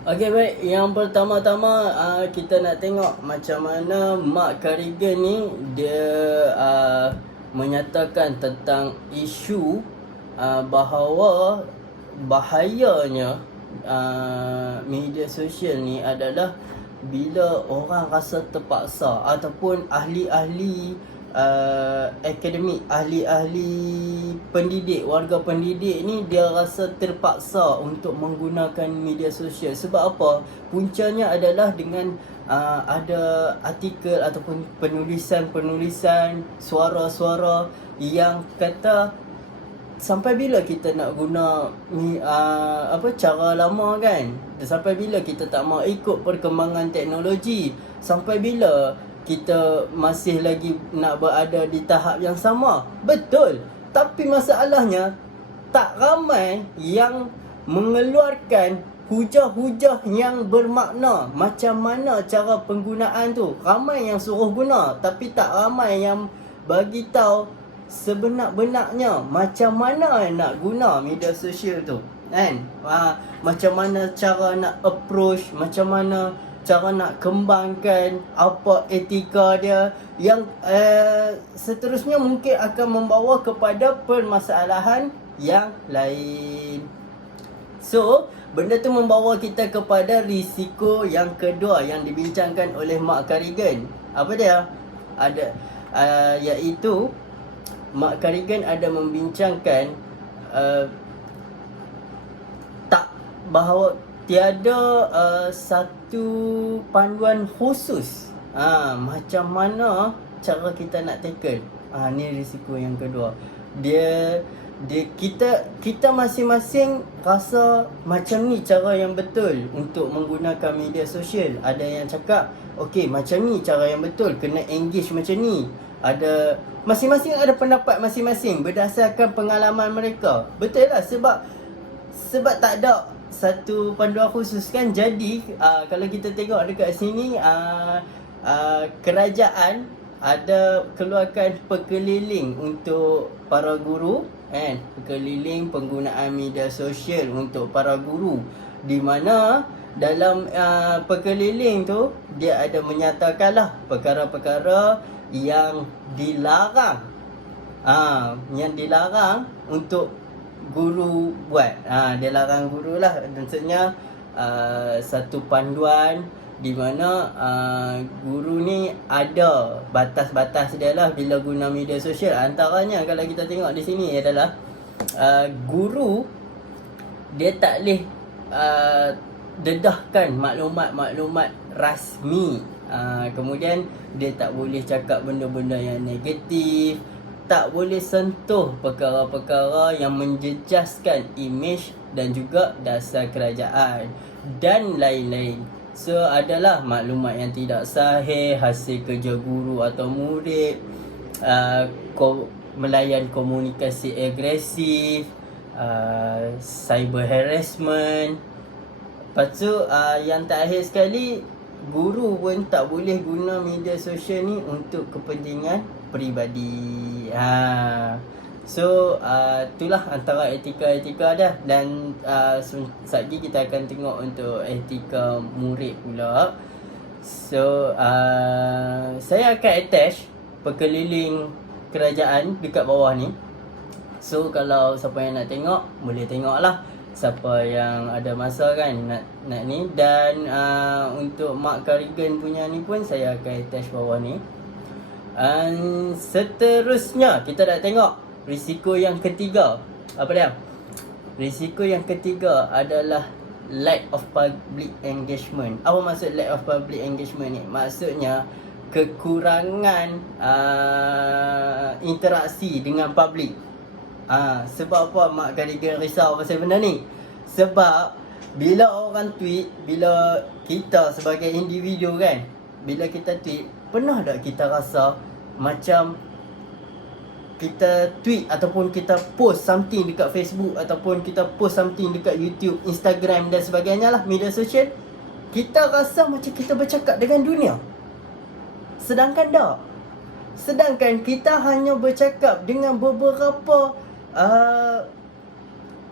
Okey, baik. Yang pertama-tama kita nak tengok macam mana Mark Carrigan ni dia menyatakan tentang isu bahawa bahayanya media sosial ni adalah bila orang rasa terpaksa ataupun ahli-ahli akademik, ahli-ahli pendidik, warga pendidik ni dia rasa terpaksa untuk menggunakan media sosial. Sebab apa? Puncanya adalah dengan ada artikel ataupun penulisan-penulisan, suara-suara yang kata sampai bila kita nak guna cara lama kan? Sampai bila kita tak mau ikut perkembangan teknologi? Sampai bila kita masih lagi nak berada di tahap yang sama? Betul. Tapi masalahnya tak ramai yang mengeluarkan hujah-hujah yang bermakna macam mana cara penggunaan tu. Ramai yang suruh guna tapi tak ramai yang bagi tahu sebenar-benarnya macam mana nak guna media sosial tu, kan? Macam mana cara nak approach, macam mana cara nak kembangkan, apa etika dia yang seterusnya mungkin akan membawa kepada permasalahan yang lain. So, benda tu membawa kita kepada risiko yang kedua yang dibincangkan oleh Mark Carrigan. Apa dia? Ada iaitu Mark Carrigan ada membincangkan bahawa tiada satu panduan khusus macam mana cara kita nak tackle. Ni risiko yang kedua. Kita masing-masing rasa macam ni cara yang betul untuk menggunakan media sosial. Ada yang cakap, okey, macam ni cara yang betul, kena engage macam ni. Ada masing-masing ada pendapat masing-masing berdasarkan pengalaman mereka. Betul lah, sebab tak ada satu panduan khusus kan. Jadi kalau kita tengok dekat sini kerajaan ada keluarkan pekeliling untuk para guru, kan? Pekeliling penggunaan media sosial untuk para guru, di mana dalam pekeliling tu dia ada menyatakanlah perkara-perkara yang dilarang yang dilarang untuk guru buat. Dia larang guru lah. Maksudnya satu panduan di mana guru ni ada batas-batas dia lah bila guna media sosial. Antaranya kalau kita tengok di sini adalah guru dia tak boleh dedahkan maklumat-maklumat rasmi. Kemudian dia tak boleh cakap benda-benda yang negatif, tak boleh sentuh perkara-perkara yang menjejaskan imej dan juga dasar kerajaan dan lain-lain. So adalah maklumat yang tidak sahih, hasil kerja guru atau murid, melayan komunikasi agresif, cyber harassment. Lepas tu yang terakhir sekali, guru pun tak boleh guna media sosial ni untuk kepentingan peribadi. So itulah antara etika-etika dah. Dan sekejap lagi kita akan tengok untuk etika murid pula. So saya akan attach pekeliling kerajaan dekat bawah ni. So kalau siapa yang nak tengok, boleh tengok lah. Siapa yang ada masa kan nak ni. Dan untuk Mark Carrigan punya ni pun saya akan attach bawah ni. Seterusnya kita nak tengok risiko yang ketiga. Apa dia? Risiko yang ketiga adalah lack of public engagement. Apa maksud lack of public engagement ni? Maksudnya kekurangan interaksi dengan public. Sebab apa Mark Carrigan risau pasal benda ni? Sebab bila orang tweet, bila kita sebagai individu kan, bila kita tweet, pernah tak kita rasa macam kita tweet ataupun kita post something dekat Facebook ataupun kita post something dekat YouTube, Instagram dan sebagainya lah, media sosial, kita rasa macam kita bercakap dengan dunia. Sedangkan kita hanya bercakap dengan beberapa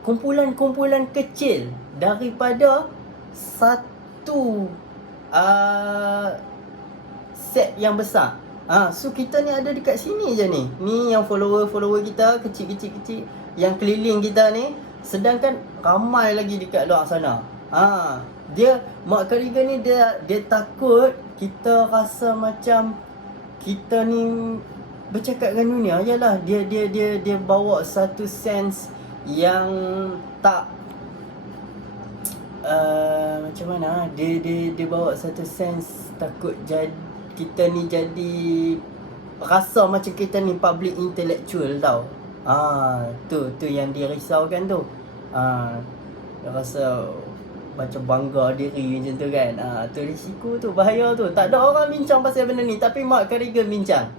kumpulan-kumpulan kecil daripada satu set yang besar. So kita ni ada dekat sini je ni. Ni yang follower kita kecil. Yang keliling kita ni. Sedangkan ramai lagi dekat luar sana. Dia Mark Carrigan ni dia takut kita rasa macam kita ni bercakap dengan dunia. Yalah, dia bawa satu sense yang tak macam mana, dia bawa satu sense takut kita ni jadi rasa macam kita ni public intellectual tau. Tu yang dia risaukan tu. Dia rasa macam bangga diri macam tu kan. Tu risiko tu, bahaya tu. Tak ada orang bincang pasal benda ni, tapi Mark Carrigan bincang.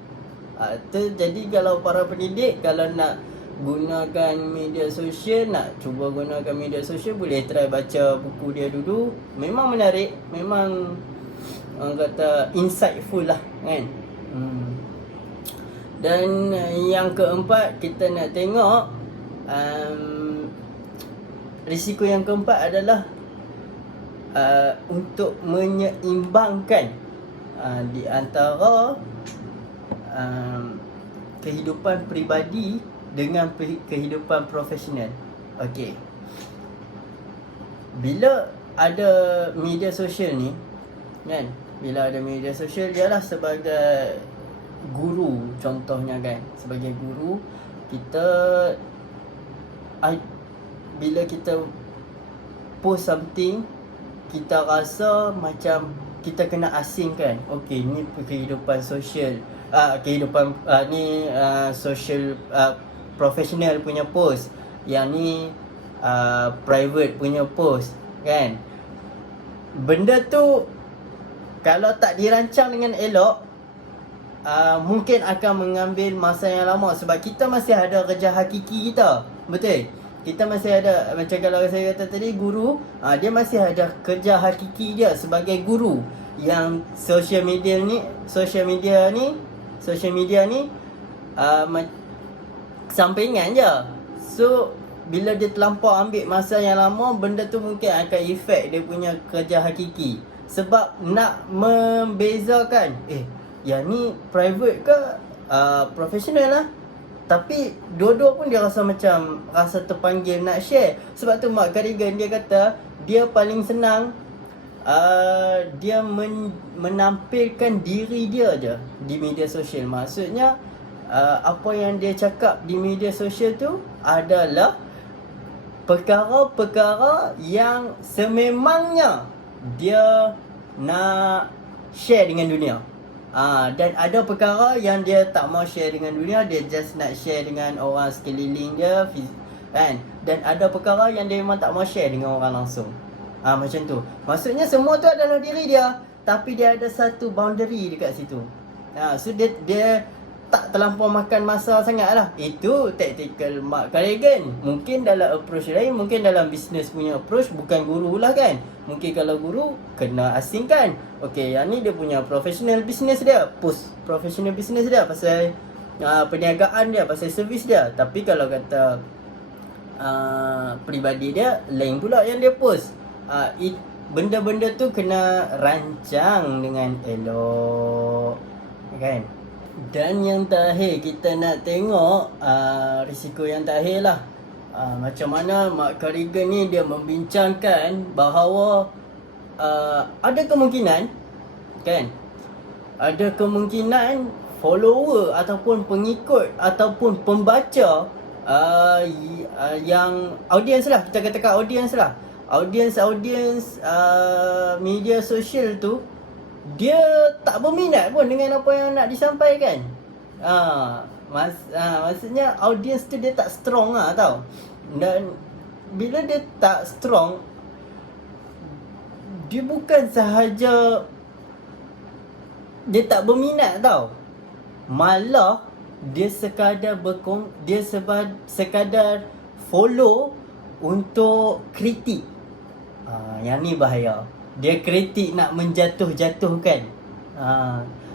Jadi kalau para pendidik, kalau nak gunakan media sosial, nak cuba gunakan media sosial, boleh try baca buku dia dulu. Memang menarik, memang orang kata insightful lah kan. Dan yang keempat, kita nak tengok risiko yang keempat adalah untuk menyeimbangkan di antara kehidupan peribadi dengan kehidupan profesional. Okey. Bila ada media sosial ni kan, bila ada media sosial, dialah sebagai guru contohnya kan. Sebagai guru, kita bila kita post something, kita rasa macam kita kena asingkan. Okey, ni kehidupan sosial, kehidupan ni social profesional punya post, yang ni private punya post kan. Benda tu kalau tak dirancang dengan elok, mungkin akan mengambil masa yang lama. Sebab kita masih ada kerja hakiki kita. Betul? Kita masih ada, macam kalau saya kata tadi, guru, dia masih ada kerja hakiki dia sebagai guru. Yang social media ni sampingan je. So bila dia terlampau ambil masa yang lama, benda tu mungkin akan efek dia punya kerja hakiki. Sebab nak membezakan, yang ni private ke profesional lah. Tapi dua-dua pun dia rasa macam rasa terpanggil nak share. Sebab tu Mark Carrigan dia kata dia paling senang dia menampilkan diri dia je di media sosial. Maksudnya apa yang dia cakap di media sosial tu adalah perkara-perkara yang sememangnya dia nak share dengan dunia. Dan ada perkara yang dia tak mau share dengan dunia, dia just nak share dengan orang sekeliling dia kan. Dan ada perkara yang dia memang tak mau share dengan orang langsung. Macam tu. Maksudnya semua tu adalah diri dia, tapi dia ada satu boundary dekat situ. So dia tak terlampau makan masa sangat lah. Itu tactical Mark Carrigan. Mungkin dalam approach lain, mungkin dalam business punya approach, bukan guru lah kan. Mungkin kalau guru, kena asingkan. Okay, yang ni dia punya professional business dia, post professional business dia, pasal perniagaan dia, pasal servis dia. Tapi kalau kata peribadi dia, lain pula yang dia post. Benda-benda tu kena rancang dengan elok kan. Dan yang terakhir, kita nak tengok risiko yang terakhir lah. Macam mana Mark Carrigan ni dia membincangkan bahawa ada kemungkinan kan, ada kemungkinan follower ataupun pengikut ataupun pembaca yang audience lah, kita katakan audience lah, audience media sosial tu, dia tak berminat pun dengan apa yang nak disampaikan. Maksudnya audience tu dia tak strong lah tau. Dan bila dia tak strong, dia bukan sahaja dia tak berminat tau, malah dia sekadar sekadar follow untuk kritik. Yang ni bahaya. Dia kritik nak menjatuh-jatuhkan.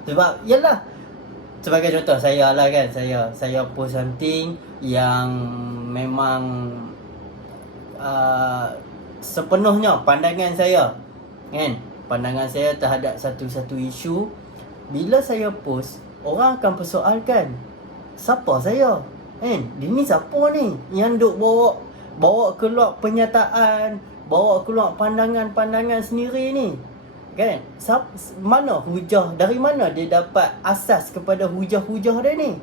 Sebab yalah, sebagai contoh saya lah kan, saya post something yang memang sepenuhnya pandangan saya, kan? Pandangan saya terhadap satu-satu isu. Bila saya post, orang akan persoalkan, siapa saya? Kan? Dia ni siapa ni yang duk bawa keluar pernyataan, bawa keluar pandangan-pandangan sendiri ni? Kan? Mana hujah? Dari mana dia dapat asas kepada hujah-hujah dia ni?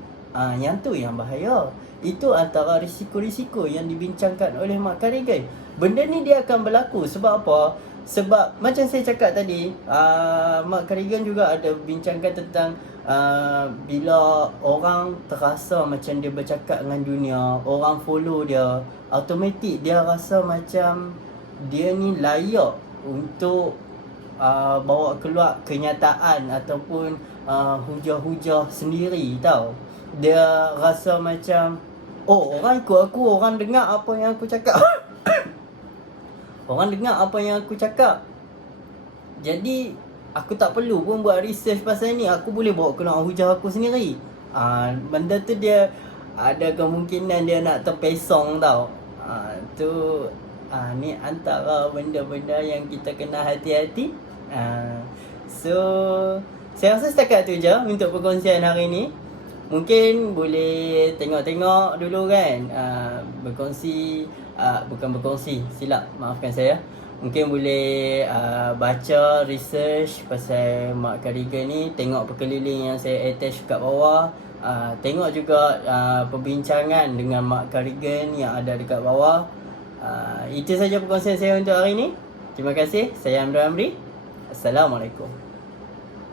Yang tu yang bahaya. Itu antara risiko-risiko yang dibincangkan oleh Mak Karigan. Benda ni dia akan berlaku sebab apa? Sebab macam saya cakap tadi, Mak Karigan juga ada bincangkan tentang bila orang terasa macam dia bercakap dengan dunia, orang follow dia, automatik dia rasa macam dia ni layak untuk bawa keluar kenyataan ataupun hujah-hujah sendiri, tau. Dia rasa macam, oh, orang ikut aku, orang dengar apa yang aku cakap. Orang dengar apa yang aku cakap. Jadi aku tak perlu pun buat research pasal ni. Aku boleh bawa keluar hujah aku sendiri. Benda tu dia ada kemungkinan dia nak terpesong, tau. Ni antara benda-benda yang kita kena hati-hati. So saya rasa setakat tu je untuk perkongsian hari ni. Mungkin boleh tengok-tengok dulu kan, bukan berkongsi, silap, maafkan saya. Mungkin boleh baca research pasal Mak Karigan ni, tengok perkeliling yang saya attach kat bawah. Tengok juga perbincangan dengan Mak Karigan yang ada dekat bawah. Itu saja perkongsian saya untuk hari ni. Terima kasih. Saya Amri. Assalamualaikum.